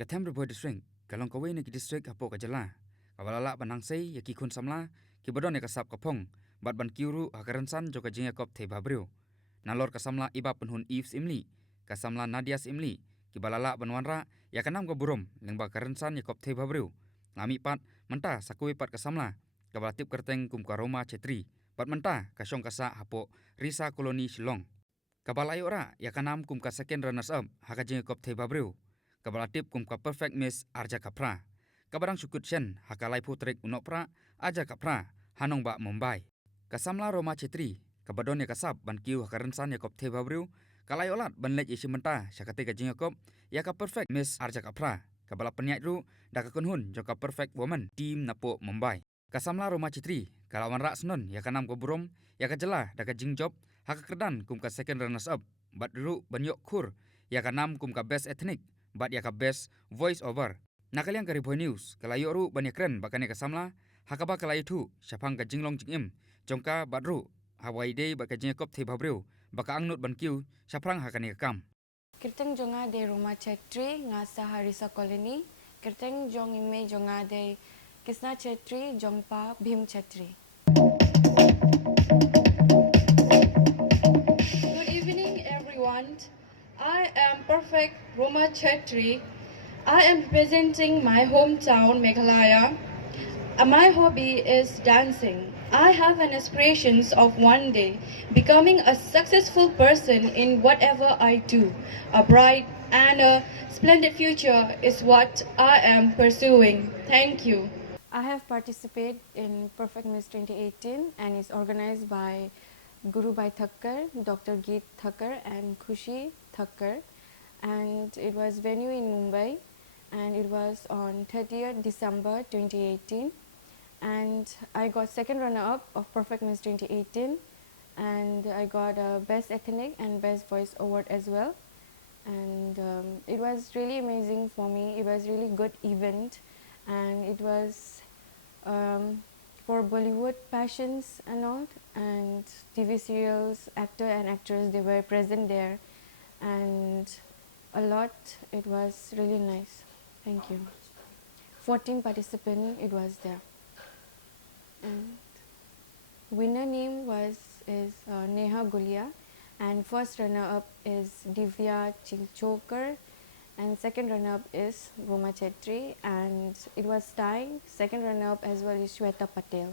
Katem Bhoi district, kalong kawei ni district hapo kajala. Kabalala banang sei yaki kun samla, kibadon ya kasap kapong, bat ban kiuru hakaransan joka jinga kop te babriu. Nalor kasamla iba penhun Eves imli, kasamla Nadias imli, kibalala ban wanrah ya kanam go burum lengba karansan ya kop te babriu. Ngami pat menta sakui pat kasamla, kabalatip kerteng kum karoma chetri, pat menta kasyong kasa hapo risa koloni Shillong. Kabala ora ya kanam kum ka second runners up haka jinga kop te babriu. Kabalatip kum ka perfect miss arja kapra. Kabarang syukut shen haka lai putrek unopra aja kapra hanong ba Mumbai. Kasamla Roma Chetri, kabadon ya kasap ban kiu haka rensan ya kop te babriu. Kalai olat ban lej isi menta syakate ka jinga kop ya ka perfect miss arja kapra. Kabala peniat ru da ka kunhun joka perfect woman team napo Mumbai. Kasamla Roma Chetri, kalawan rak senon ya kanam ko burom ya ka jela da ka jing job haka kerdan kum ka second runners up. Bat ru ban yok kur ya kanam kum ka best ethnic. Bat ya ka best voice over. Nakaliang kari Bhoi news kalayo ru banyak keren bakane kasamla hakaba kalayo tu syapang ka jinglong jingim jongka badru hawai day baka jingkop te babriu baka angnut ban kiu syapang hakane kam. Kirteng jonga de Roma Chetri ngasa harisa koloni. Kirteng jong ime jonga de Kisna Chetri jongpa Bhim Chetri. Good evening, everyone. I am Perfect Roma Chetri. I am representing my hometown, Meghalaya. My hobby is dancing. I have an aspiration of one day becoming a successful person in whatever I do. A bright and a splendid future is what I am pursuing. Thank you. I have participated in Perfect Miss 2018 and is organized by Guru Bhai Thakkar, Dr. Geet Thakkar and Khushi Thakkar, and it was venue in Mumbai, and it was on 30th December 2018, and I got second runner-up of Perfect Miss 2018, and I got a Best Ethnic and Best Voice award as well, and it was really amazing for me. It was really good event, and it was for Bollywood passions and all, and TV serials, actor and actress, they were present there, and a lot. It was really nice. Thank you. 14 participants it was there, and winner name is Neha Gulia, and first runner up is Divya Chilchokar, and second runner up is Roma Chetri, and it was tied. Second runner up as well is Shweta Patel.